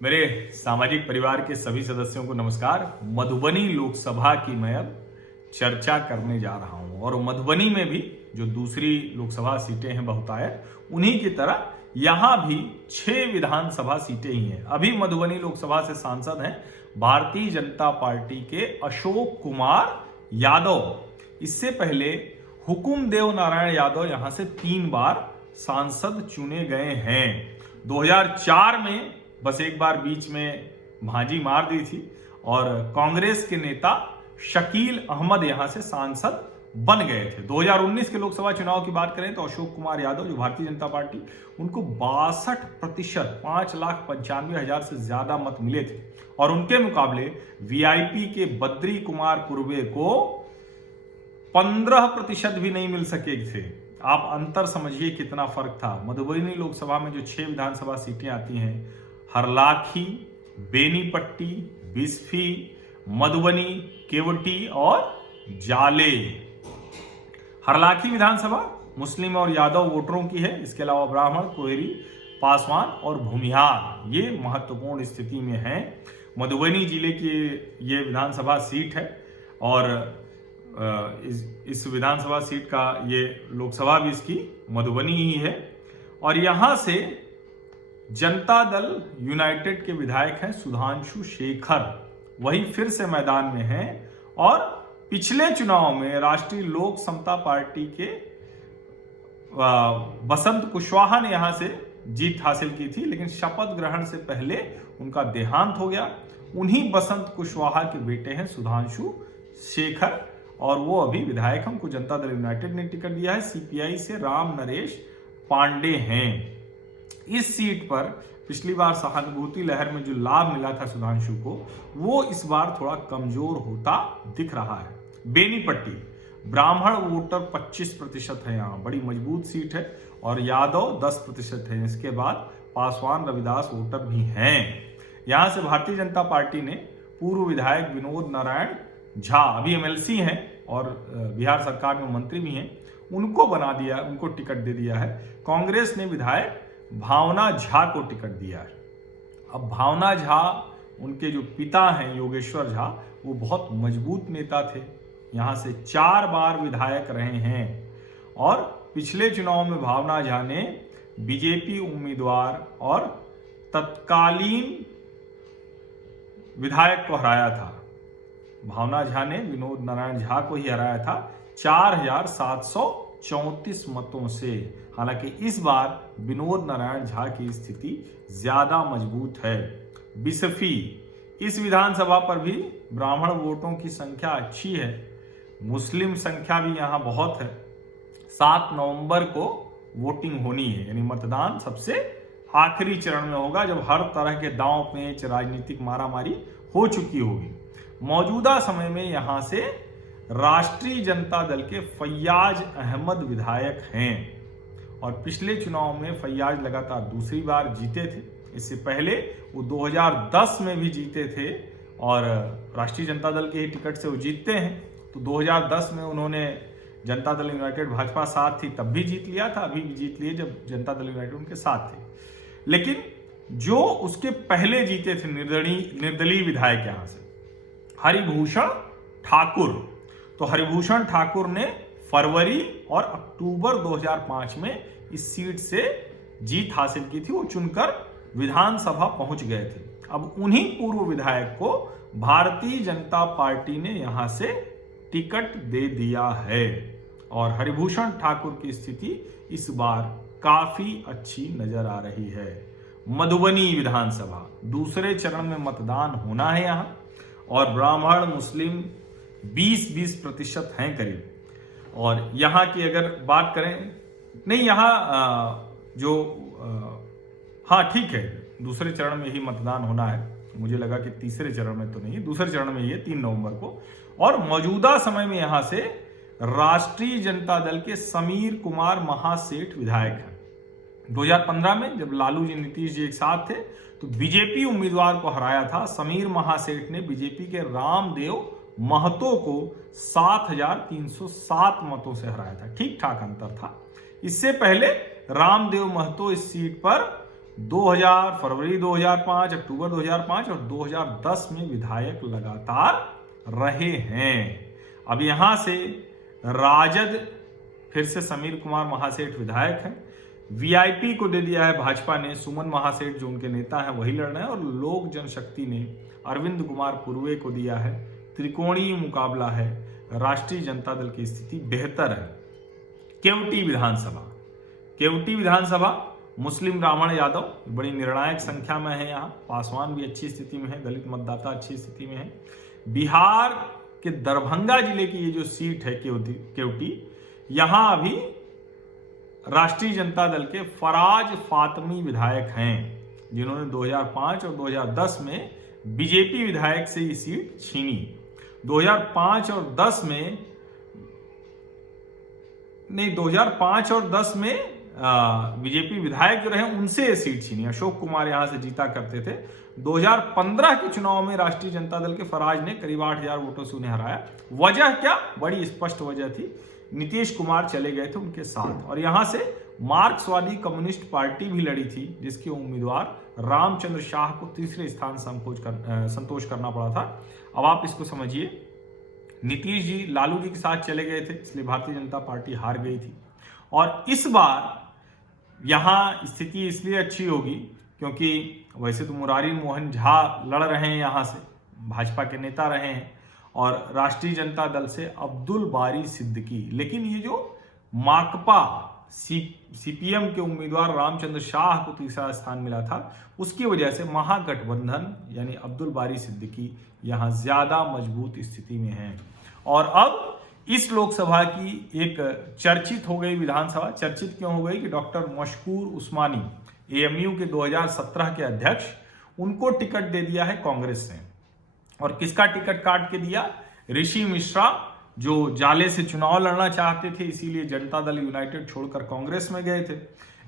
मेरे सामाजिक परिवार के सभी सदस्यों को नमस्कार। मधुबनी लोकसभा की मैं अब चर्चा करने जा रहा हूं और मधुबनी में भी जो दूसरी लोकसभा सीटें हैं बहुतायत, उन्हीं की तरह यहां भी 6 विधानसभा सीटें ही हैं। अभी मधुबनी लोकसभा से सांसद हैं भारतीय जनता पार्टी के अशोक कुमार यादव। इससे पहले हुकुम देव नारायण यादव यहां से 3 बार सांसद चुने गए हैं। 2004 में बस एक बार बीच में भाजी मार दी थी और कांग्रेस के नेता शकील अहमद यहां से सांसद बन गए थे। 2019 के लोकसभा चुनाव की बात करें तो अशोक कुमार यादव, जो भारतीय जनता पार्टी, उनको 62% 5,95,000 से ज्यादा मत मिले थे और उनके मुकाबले वीआईपी के बद्री कुमार पूर्वे को 15% भी नहीं मिल सके थे। आप अंतर समझिए कितना फर्क था। मधुबनी लोकसभा में जो 6 विधानसभा सीटें आती हैं, हरलाखी, बेनीपट्टी, बिस्फी, मधुबनी, केवटी और जाले। हरलाखी विधानसभा मुस्लिम और यादव वोटरों की है। इसके अलावा ब्राह्मण, कोहरी, पासवान और भूमिहार ये महत्वपूर्ण स्थिति में हैं। मधुबनी जिले की ये विधानसभा सीट है और इस विधानसभा सीट का ये लोकसभा भी इसकी मधुबनी ही है। और यहां से जनता दल यूनाइटेड के विधायक हैं सुधांशु शेखर, वही फिर से मैदान में हैं। और पिछले चुनाव में राष्ट्रीय लोक समता पार्टी के बसंत कुशवाहा ने यहां से जीत हासिल की थी, लेकिन शपथ ग्रहण से पहले उनका देहांत हो गया। उन्हीं बसंत कुशवाहा के बेटे हैं सुधांशु शेखर और वो अभी विधायक, हमको जनता दल यूनाइटेड ने टिकट दिया है। सीपीआई से राम नरेश पांडे हैं। इस सीट पर पिछली बार सहानुभूति लहर में जो लाभ मिला था सुधांशु को, वो इस बार थोड़ा कमजोर होता दिख रहा है। बेनीपट्टी ब्राह्मण वोटर 25% है, यहाँ बड़ी मजबूत सीट है और यादव 10% है। इसके बाद पासवान रविदास वोटर भी हैं। यहां से भारतीय जनता पार्टी ने पूर्व विधायक विनोद नारायण झा, अभी एमएलसी हैं और बिहार सरकार में मंत्री भी हैं, उनको बना दिया, उनको टिकट दे दिया है। कांग्रेस ने विधायक भावना झा को टिकट दिया है। अब भावना झा, उनके जो पिता हैं योगेश्वर झा, वो बहुत मजबूत नेता थे, यहां से 4 बार विधायक रहे हैं और पिछले चुनाव में भावना झा ने बीजेपी उम्मीदवार और तत्कालीन विधायक को हराया था। भावना झा ने विनोद नारायण झा को ही हराया था 4,734 मतों से। हालांकि इस बार विनोद नारायण झा की स्थिति ज्यादा मजबूत है। बिस्फी, इस विधानसभा पर भी ब्राह्मण वोटों की संख्या अच्छी है, मुस्लिम संख्या भी यहां बहुत है। 7 नवंबर को वोटिंग होनी है, यानी मतदान सबसे आखिरी चरण में होगा, जब हर तरह के दांव पेच, राजनीतिक मारामारी हो चुकी होगी। मौजूदा समय में यहां से राष्ट्रीय जनता दल के फैयाज अहमद विधायक हैं और पिछले चुनाव में फैयाज लगातार दूसरी बार जीते थे। इससे पहले वो 2010 में भी जीते थे और राष्ट्रीय जनता दल के ही टिकट से वो जीतते हैं। तो 2010 में उन्होंने जनता दल यूनाइटेड, भाजपा साथ थी तब भी जीत लिया था, अभी भी जीत लिए जब जनता दल यूनाइटेड उनके साथ थे। लेकिन जो उसके पहले जीते थे निर्दलीय विधायक यहां से हरिभूषण ठाकुर, तो हरिभूषण ठाकुर ने फरवरी और अक्टूबर 2005 में इस सीट से जीत हासिल की थी, वो चुनकर विधानसभा पहुंच गए थे। अब उन्हीं पूर्व विधायक को भारतीय जनता पार्टी ने यहां से टिकट दे दिया है और हरिभूषण ठाकुर की स्थिति इस बार काफी अच्छी नजर आ रही है। मधुबनी विधानसभा दूसरे चरण में मतदान होना है यहां और ब्राह्मण मुस्लिम 20% हैं करीब। और यहाँ की अगर बात करें, नहीं यहाँ हाँ ठीक है, दूसरे चरण में ही मतदान होना है, मुझे लगा कि तीसरे चरण में तो नहीं है, दूसरे चरण में ही है 3 नवंबर को। और मौजूदा समय में यहाँ से राष्ट्रीय जनता दल के समीर कुमार महासेठ विधायक हैं। 2015 में जब लालू जी, नीतीश जी एक साथ थे तो बीजेपी उम्मीदवार को हराया था। समीर महासेठ ने बीजेपी के रामदेव महतो को 7,307 मतों से हराया था, ठीक ठाक अंतर था। इससे पहले रामदेव महतो इस सीट पर फरवरी 2005, अक्टूबर 2005 और 2010 में विधायक लगातार रहे हैं। अब यहां से राजद फिर से समीर कुमार महासेठ विधायक हैं। वीआईपी को दे दिया है भाजपा ने, सुमन महासेठ जो उनके नेता हैं वही लड़ रहे हैं, और लोक जनशक्ति ने अरविंद कुमार पुरवे को दिया है। त्रिकोणीय मुकाबला है, राष्ट्रीय जनता दल की स्थिति बेहतर है। केवटी विधानसभा मुस्लिम ब्राह्मण यादव बड़ी निर्णायक संख्या में है। यहाँ पासवान भी अच्छी स्थिति में है, दलित मतदाता अच्छी स्थिति में है। बिहार के दरभंगा जिले की ये जो सीट है केवटी, यहां अभी राष्ट्रीय जनता दल के फराज फातमी विधायक हैं, जिन्होंने 2005 और 2010 में बीजेपी विधायक से ये सीट छीनी। 2005 और 10 में बीजेपी विधायक जो रहे उनसे ये सीट छीनी। अशोक कुमार यहां से जीता करते थे। 2015 के चुनाव में राष्ट्रीय जनता दल के फराज ने करीब 8000 वोटों से उन्हें हराया। वजह क्या? बड़ी स्पष्ट वजह थी, नीतीश कुमार चले गए थे उनके साथ, और यहां से मार्क्सवादी कम्युनिस्ट पार्टी भी लड़ी थी, जिसके उम्मीदवार रामचंद्र शाह को तीसरे स्थान संतोष करना पड़ा था। अब आप इसको समझिए, नीतीश जी लालू जी के साथ चले गए थे, इसलिए भारतीय जनता पार्टी हार गई थी। और इस बार यहां स्थिति इसलिए अच्छी होगी क्योंकि वैसे तो मुरारी मोहन झा लड़ रहे हैं, यहां से भाजपा के नेता रहे हैं, और राष्ट्रीय जनता दल से अब्दुल बारी सिद्दीकी। लेकिन ये जो माकपा सीपीएम के उम्मीदवार रामचंद्र शाह को तीसरा स्थान मिला था, उसकी वजह से महागठबंधन यानी अब्दुल बारी सिद्दीकी यहां ज्यादा मजबूत स्थिति में है। और अब इस लोकसभा की एक चर्चित हो गई विधानसभा। चर्चित क्यों हो गई कि डॉक्टर मशकूर उस्मानी, एएमयू के 2017 के अध्यक्ष, उनको टिकट दे दिया है कांग्रेस ने। और किसका टिकट काट के दिया? ऋषि मिश्रा, जो जाले से चुनाव लड़ना चाहते थे, इसीलिए जनता दल यूनाइटेड छोड़कर कांग्रेस में गए थे,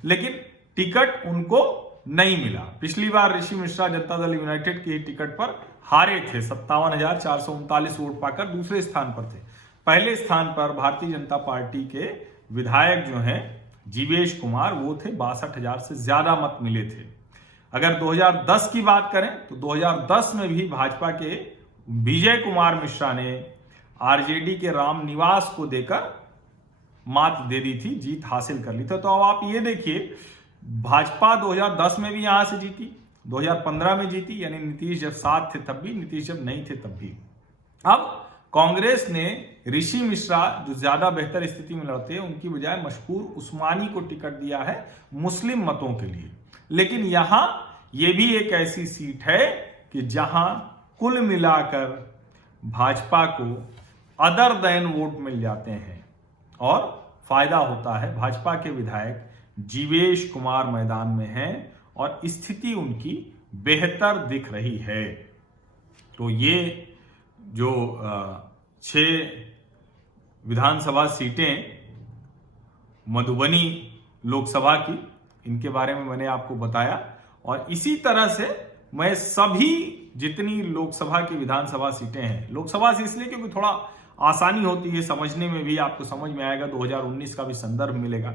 लेकिन टिकट उनको नहीं मिला। पिछली बार ऋषि मिश्रा जनता दल यूनाइटेड की टिकट पर हारे थे, 57,439 वोट पाकर दूसरे स्थान पर थे। पहले स्थान पर भारतीय जनता पार्टी के विधायक जो हैं जीवेश कुमार, वो थे, 62,000 से ज्यादा मत मिले थे। अगर 2010 की बात करें तो 2010 में भी भाजपा के विजय कुमार मिश्रा ने आरजेडी के राम निवास को देकर मात दे दी थी, जीत हासिल कर ली थी। तो अब आप ये देखिए, भाजपा 2010 में भी यहां से जीती, 2015 में जीती, यानी नीतीश जब साथ थे तब भी, नीतीश जब नहीं थे तब भी। अब कांग्रेस ने ऋषि मिश्रा, जो ज्यादा बेहतर स्थिति में लड़ते हैं, उनकी बजाय मशकूर उस्मानी को टिकट दिया है मुस्लिम मतों के लिए। लेकिन यहां यह भी एक ऐसी सीट है कि जहां कुल मिलाकर भाजपा को अदर देन वोट मिल जाते हैं और फायदा होता है। भाजपा के विधायक जीवेश कुमार मैदान में हैं और स्थिति उनकी बेहतर दिख रही है। तो ये जो 6 विधानसभा सीटें मधुबनी लोकसभा की, इनके बारे में मैंने आपको बताया। और इसी तरह से मैं सभी जितनी लोकसभा की विधानसभा सीटें हैं, लोकसभा से इसलिए क्योंकि थोड़ा आसानी होती है समझने में भी, आपको समझ में आएगा, 2019 का भी संदर्भ मिलेगा,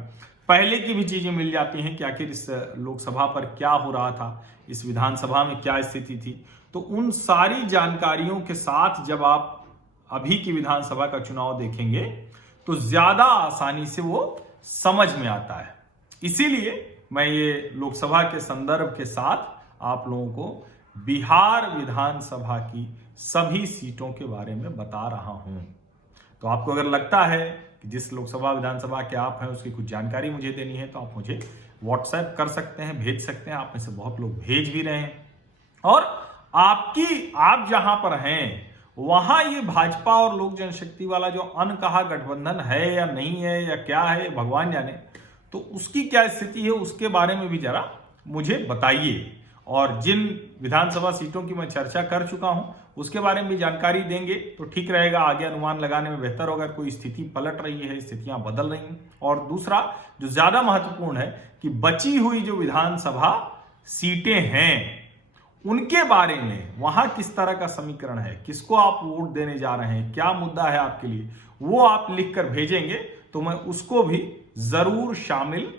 पहले की भी चीजें मिल जाती हैं कि आखिर इस लोकसभा पर क्या हो रहा था, इस विधानसभा में क्या स्थिति थी। तो उन सारी जानकारियों के साथ जब आप अभी की विधानसभा का चुनाव देखेंगे तो ज्यादा आसानी से वो समझ में आता है। इसीलिए मैं ये लोकसभा के संदर्भ के साथ आप लोगों को बिहार विधानसभा की सभी सीटों के बारे में बता रहा हूं। तो आपको अगर लगता है कि जिस लोकसभा विधानसभा के आप हैं उसकी कुछ जानकारी मुझे देनी है, तो आप मुझे व्हाट्सएप कर सकते हैं, भेज सकते हैं। आप में से बहुत लोग भेज भी रहे हैं। और आप जहां पर हैं वहां ये भाजपा और लोक जनशक्ति वाला जो अनकहा गठबंधन है या नहीं है या क्या है, भगवान जाने, तो उसकी क्या स्थिति है उसके बारे में भी जरा मुझे बताइए। और जिन विधानसभा सीटों की मैं चर्चा कर चुका हूं उसके बारे में भी जानकारी देंगे तो ठीक रहेगा, आगे अनुमान लगाने में बेहतर होगा। कोई स्थिति पलट रही है, स्थितियां बदल रही हैं। और दूसरा जो ज्यादा महत्वपूर्ण है कि बची हुई जो विधानसभा सीटें हैं उनके बारे में, वहां किस तरह का समीकरण है, किसको आप वोट देने जा रहे हैं, क्या मुद्दा है आपके लिए, वो आप लिखकर भेजेंगे तो मैं उसको भी जरूर शामिल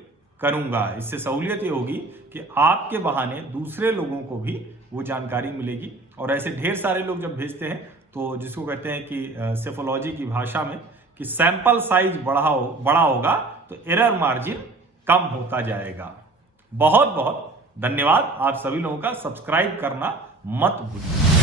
करूंगा। इससे सहूलियत ये होगी कि आपके बहाने दूसरे लोगों को भी वो जानकारी मिलेगी। और ऐसे ढेर सारे लोग जब भेजते हैं तो जिसको कहते हैं कि सेफोलॉजी की भाषा में कि सैंपल साइज बड़ा होगा तो एरर मार्जिन कम होता जाएगा। बहुत बहुत धन्यवाद। आप सभी लोगों का सब्सक्राइब करना मत भूलिए।